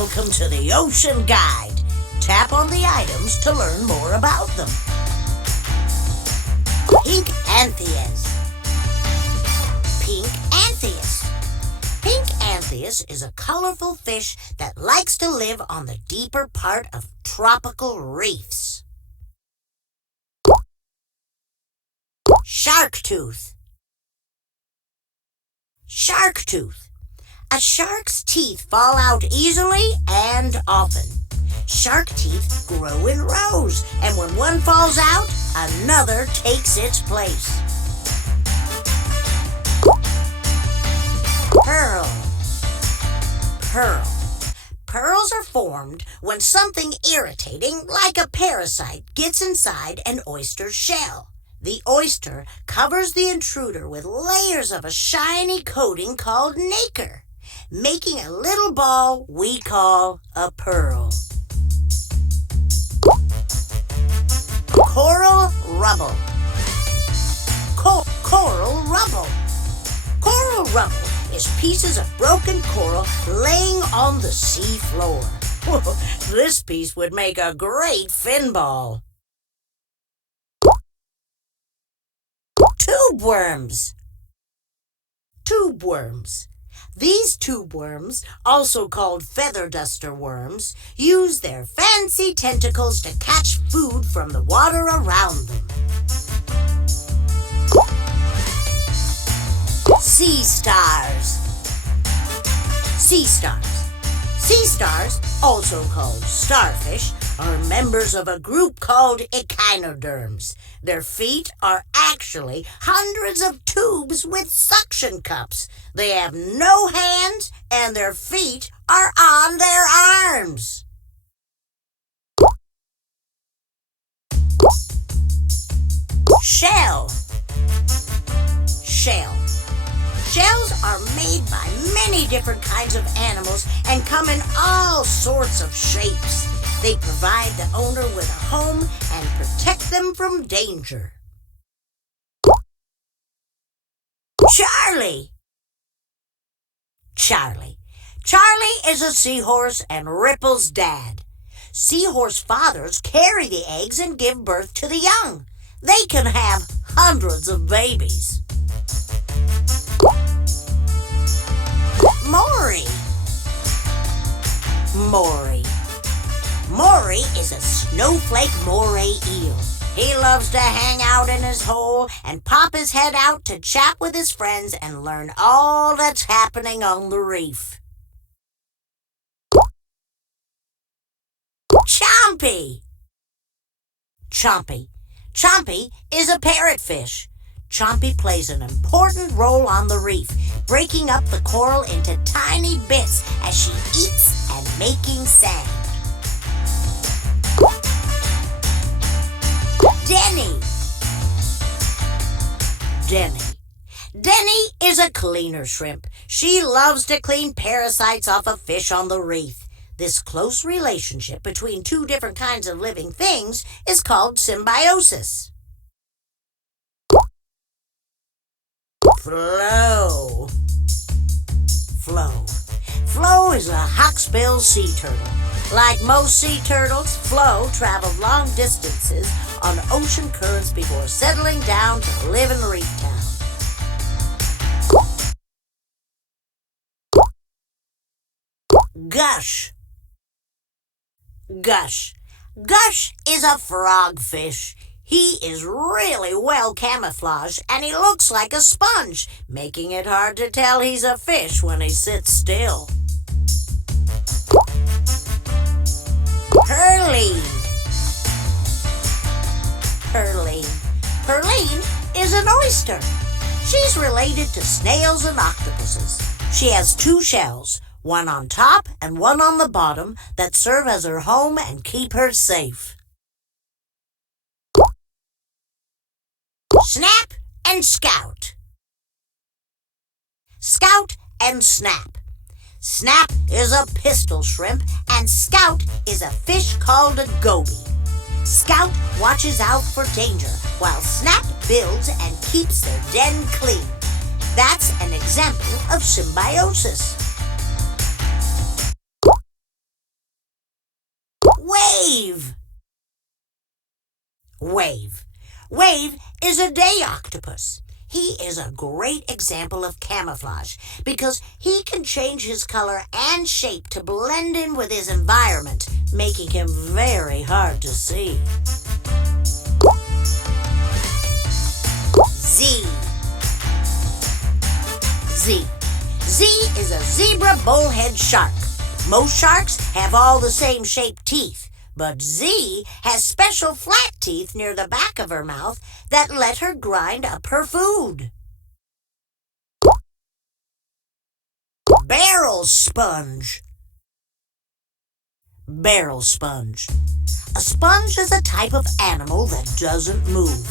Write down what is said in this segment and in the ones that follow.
Welcome to the Ocean Guide. Tap on the items to learn more about them. Pink Anthias. Pink Anthias. Pink Anthias is a colorful fish that likes to live on the deeper part of tropical reefs. Shark tooth. Shark tooth. A shark's teeth fall out easily and often. Shark teeth grow in rows, and when one falls out, another takes its place. Pearl. Pearl. Pearls are formed when something irritating, like a parasite, gets inside an oyster's shell. The oyster covers the intruder with layers of a shiny coating called nacre, making a little ball we call a pearl. Coral rubble. Coral rubble. Coral rubble is pieces of broken coral laying on the sea floor. This piece would make a great fin ball. Tube worms. Tube worms. These tube worms, also called feather duster worms, use their fancy tentacles to catch food from the water around them. Sea stars. Sea stars. Sea stars, also called starfish, are members of a group called echinoderms. Their feet are actually hundreds of tubes with suction cups. They have no hands, and their feet are on their arms. Shell. Shell. Shells are made by many different kinds of animals and come in all sorts of shapes. They provide the owner with a home and protect them from danger. Charlie. Charlie. Charlie is a seahorse and Ripple's dad. Seahorse fathers carry the eggs and give birth to the young. They can have hundreds of babies. Moray. Moray. Moray is a snowflake moray eel. He loves to hang out in his hole and pop his head out to chat with his friends and learn all that's happening on the reef. Chompy. Chompy. Chompy is a parrotfish. Chompy plays an important role on the reef, breaking up the coral into tiny bits as she eats and making sand. Denny. Denny. Denny is a cleaner shrimp. She loves to clean parasites off of fish on the reef. This close relationship between two different kinds of living things is called symbiosis. Flow. Flow. Flow is a hawksbill sea turtle. Like most sea turtles, Flo traveled long distances on ocean currents before settling down to live in reef town. Gush. Gush. Gush is a frogfish. He is really well camouflaged and he looks like a sponge, making it hard to tell he's a fish when he sits still. Perline. Perline. Perline is an oyster. She's related to snails and octopuses. She has two shells, one on top and one on the bottom, that serve as her home and keep her safe. Snap and Scout. Scout and Snap. Snap is a pistol shrimp, and Scout is a fish called a goby. Scout watches out for danger, while Snap builds and keeps their den clean. That's an example of symbiosis. Wave. Wave is a day octopus. He is a great example of camouflage because he can change his color and shape to blend in with his environment, making him very hard to see. Z. Z. Z is a zebra bullhead shark. Most sharks have all the same shaped teeth, but Z has special flat teeth near the back of her mouth that let her grind up her food. Barrel sponge. Barrel sponge. A sponge is a type of animal that doesn't move.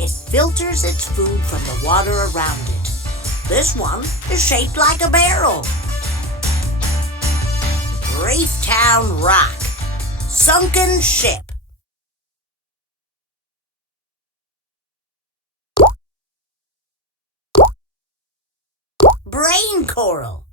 It filters its food from the water around it. This one is shaped like a barrel. Reef Town Rock. Sunken ship. Brain coral.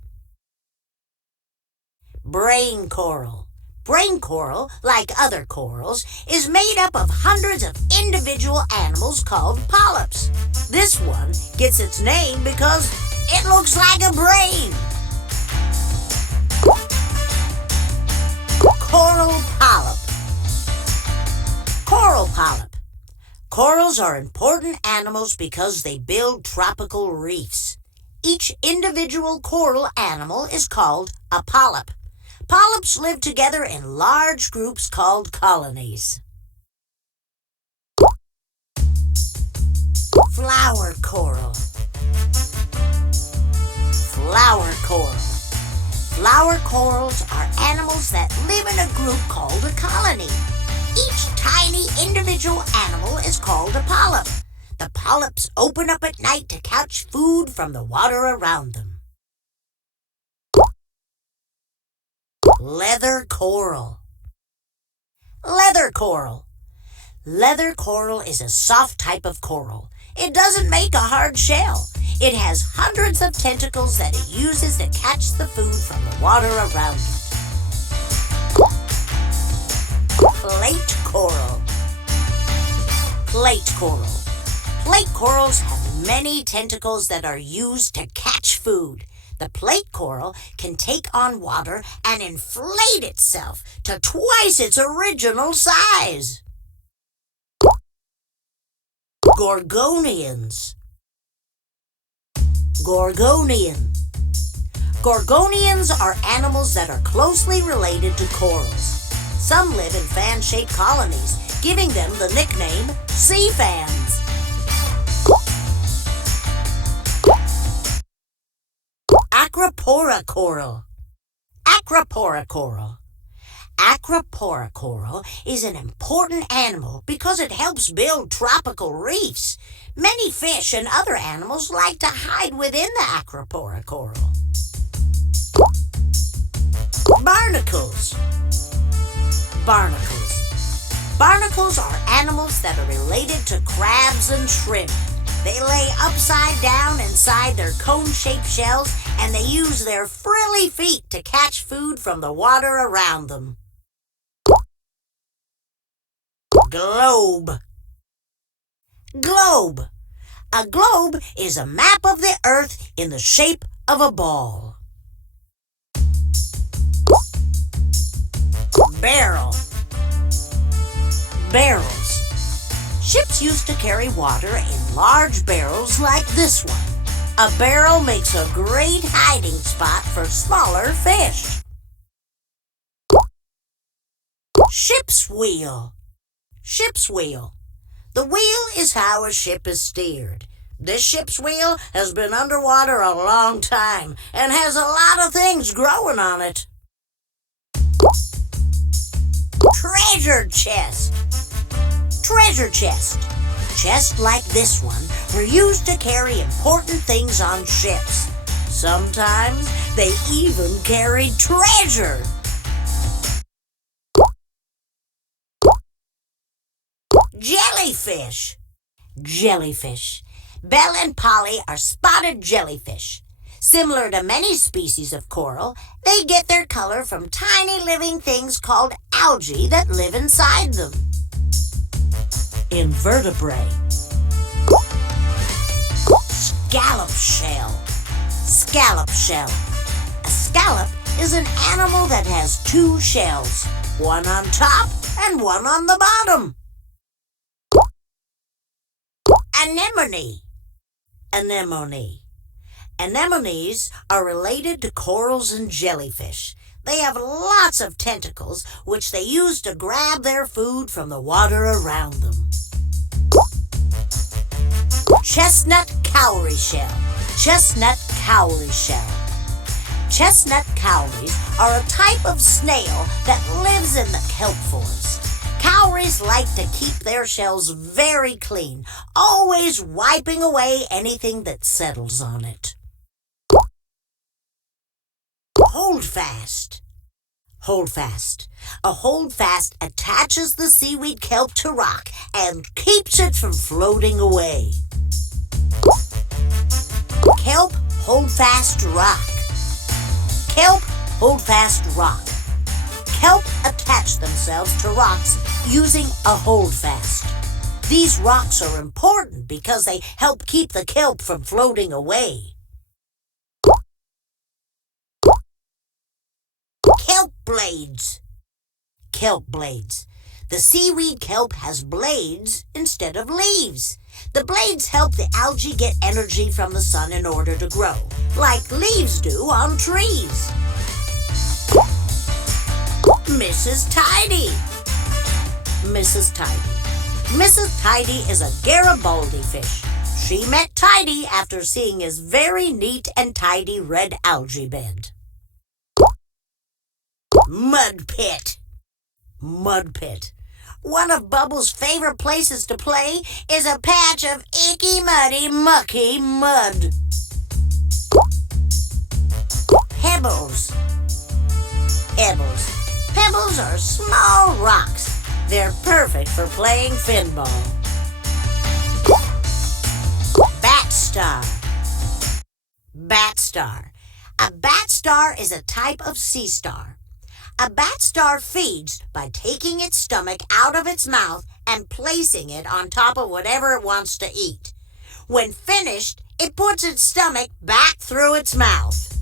Brain coral. Brain coral, like other corals, is made up of hundreds of individual animals called polyps. This one gets its name because it looks like a brain. Coral polyp. Coral polyp. Corals are important animals because they build tropical reefs. Each individual coral animal is called a polyp. Polyps live together in large groups called colonies. Flower coral. Flower coral. Flower corals are animals that live in a group called a colony. Each tiny individual animal is called a polyp. The polyps open up at night to catch food from the water around them. Leather coral. Leather coral. Leather coral is a soft type of coral. It doesn't make a hard shell. It has hundreds of tentacles that it uses to catch the food from the water around it. Plate coral. Plate coral. Plate corals have many tentacles that are used to catch food. The plate coral can take on water and inflate itself to twice its original size. Gorgonians. Gorgonian. Gorgonians are animals that are closely related to corals. Some live in fan-shaped colonies, giving them the nickname sea fans. Acropora coral. Acropora coral. Acropora coral is an important animal because it helps build tropical reefs. Many fish and other animals like to hide within the acropora coral. Barnacles. Barnacles. Barnacles are animals that are related to crabs and shrimp. They lay upside down inside their cone-shaped shells, and they use their frilly feet to catch food from the water around them. Globe. Globe. A globe is a map of the Earth in the shape of a ball. Barrel. Barrels. Ships used to carry water in large barrels like this one. A barrel makes a great hiding spot for smaller fish. Ship's wheel. Ship's wheel. The wheel is how a ship is steered. This ship's wheel has been underwater a long time and has a lot of things growing on it. Treasure chest. Treasure chest. Chests like this one were used to carry important things on ships. Sometimes they even carried treasure. Jellyfish. Jellyfish. Belle and Polly are spotted jellyfish. Similar to many species of coral, they get their color from tiny living things called algae that live inside them. Invertebrate. Scallop shell. Scallop shell. A scallop is an animal that has two shells, one on top and one on the bottom. Anemone. Anemone. Anemones are related to corals and jellyfish. They have lots of tentacles, which they use to grab their food from the water around them. Chestnut cowrie shell. Chestnut cowrie shell. Chestnut cowries are a type of snail that lives in the kelp forest. Cowries like to keep their shells very clean, always wiping away anything that settles on it. Holdfast. Holdfast. A holdfast attaches the seaweed kelp to rock and keeps it from floating away. Kelp holdfast rock. Kelp holdfast rock. Kelp attach themselves to rocks using a holdfast. These rocks are important because they help keep the kelp from floating away. Kelp blades. Kelp blades. The seaweed kelp has blades instead of leaves. The blades help the algae get energy from the sun in order to grow, like leaves do on trees. Mrs. Tidy. Mrs. Tidy. Mrs. Tidy is a Garibaldi fish. She met Tidy after seeing his very neat and tidy red algae bed. Mud pit. Mud pit. One of Bubbles' favorite places to play is a patch of icky, muddy, mucky mud. Pebbles. Pebbles. Pebbles are small rocks. They're perfect for playing finball. Bat star. Bat star. A bat star is a type of sea star. A bat star feeds by taking its stomach out of its mouth and placing it on top of whatever it wants to eat. When finished, it puts its stomach back through its mouth.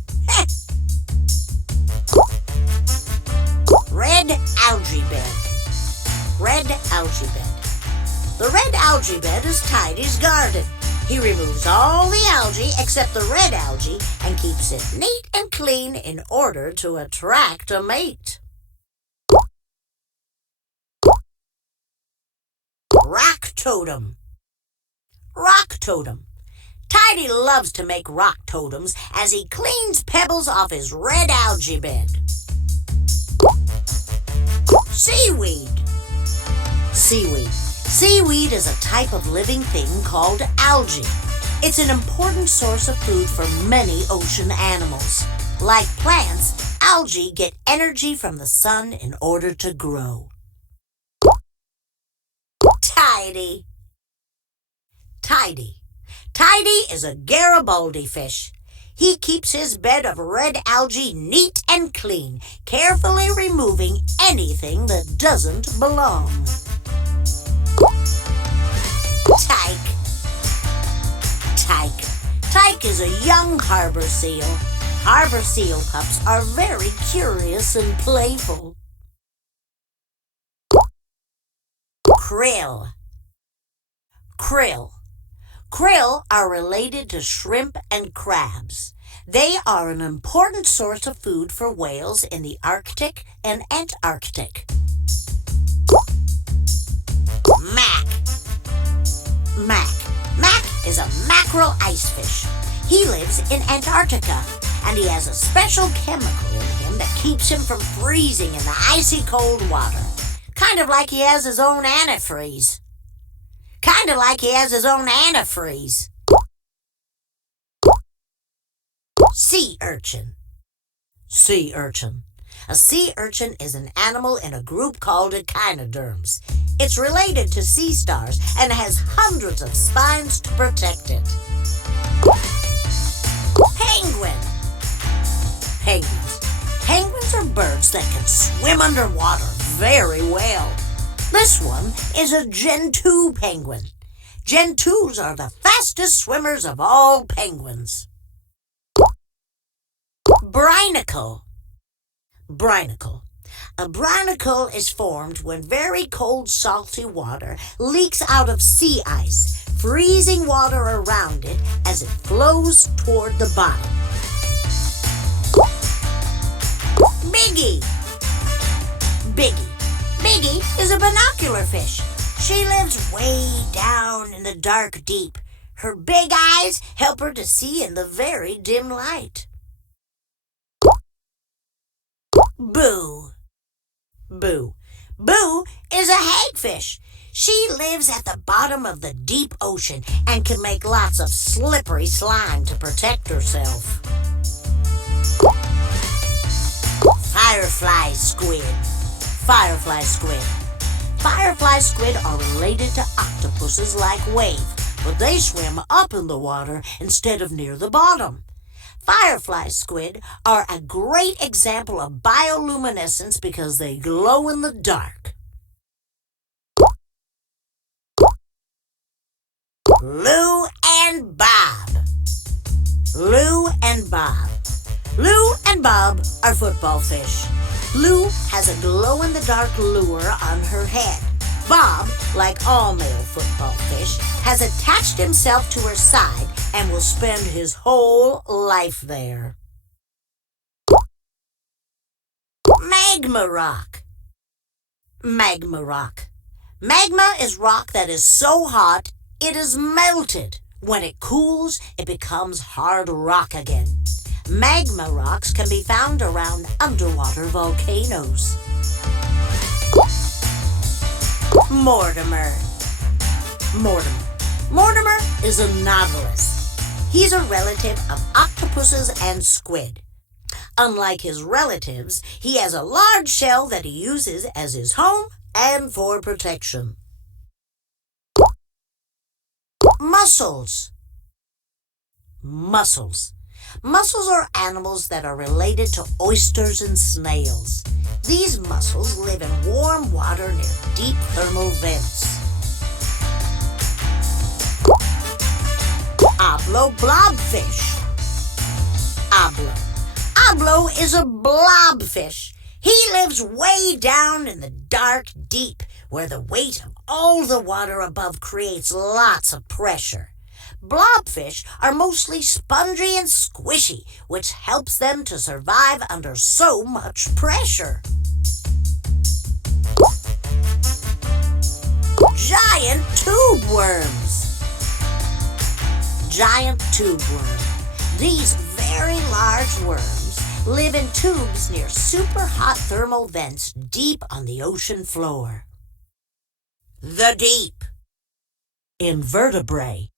Red algae bed. Red algae bed. The red algae bed is Tidy's garden. He removes all the algae except the red algae and keeps it neat and clean in order to attract a mate. Rock totem. Rock totem. Tidy loves to make rock totems as he cleans pebbles off his red algae bed. Seaweed. Seaweed. Seaweed is a type of living thing called algae. It's an important source of food for many ocean animals. Like plants, algae get energy from the sun in order to grow. Tidy. Tidy. Tidy is a Garibaldi fish. He keeps his bed of red algae neat and clean, carefully removing anything that doesn't belong. Tyke. Tyke. Tyke is a young harbor seal. Harbor seal pups are very curious and playful. Krill. Krill. Krill are related to shrimp and crabs. They are an important source of food for whales in the Arctic and Antarctic. Mac. Mac. Mac is a mackerel ice fish. He lives in Antarctica, and he has a special chemical in him that keeps him from freezing in the icy cold water. Kind of like he has his own antifreeze. Kind of like he has his own antifreeze. Sea urchin. Sea urchin. A sea urchin is an animal in a group called echinoderms. It's related to sea stars and has hundreds of spines to protect it. Penguin. Penguins. Penguins are birds that can swim underwater very well. This one is a Gen 2 penguin. Gen 2s are the fastest swimmers of all penguins. Brinacle. Brinacle. A brinacle is formed when very cold salty water leaks out of sea ice, freezing water around it as it flows toward the bottom. Biggie. Biggie. Biggie is a binocular fish. She lives way down in the dark deep. Her big eyes help her to see in the very dim light. Boo. Boo. Boo is a hagfish. She lives at the bottom of the deep ocean and can make lots of slippery slime to protect herself. Firefly squid. Firefly squid. Firefly squid are related to octopuses like wave, but they swim up in the water instead of near the bottom. Firefly squid are a great example of bioluminescence because they glow in the dark. Lou and Bob. Lou and Bob. Lou and Bob are football fish. Lou has a glow-in-the-dark lure on her head. Bob, like all male football fish, has attached himself to her side and will spend his whole life there. Magma rock. Magma rock. Magma is rock that is so hot it is melted. When it cools, it becomes hard rock again. Magma rocks can be found around underwater volcanoes. Mortimer. Mortimer. Mortimer is a novelist. He's a relative of octopuses and squid. Unlike his relatives, he has a large shell that he uses as his home and for protection. Mussels. Mussels. Mussels are animals that are related to oysters and snails. These mussels live in warm water near deep thermal vents. Oblo blobfish. Oblo. Oblo is a blobfish. He lives way down in the dark deep, where the weight of all the water above creates lots of pressure. Blobfish are mostly spongy and squishy, which helps them to survive under so much pressure. Giant tube worms. Giant tube worm. These very large worms live in tubes near super hot thermal vents deep on the ocean floor. The deep. Invertebrate.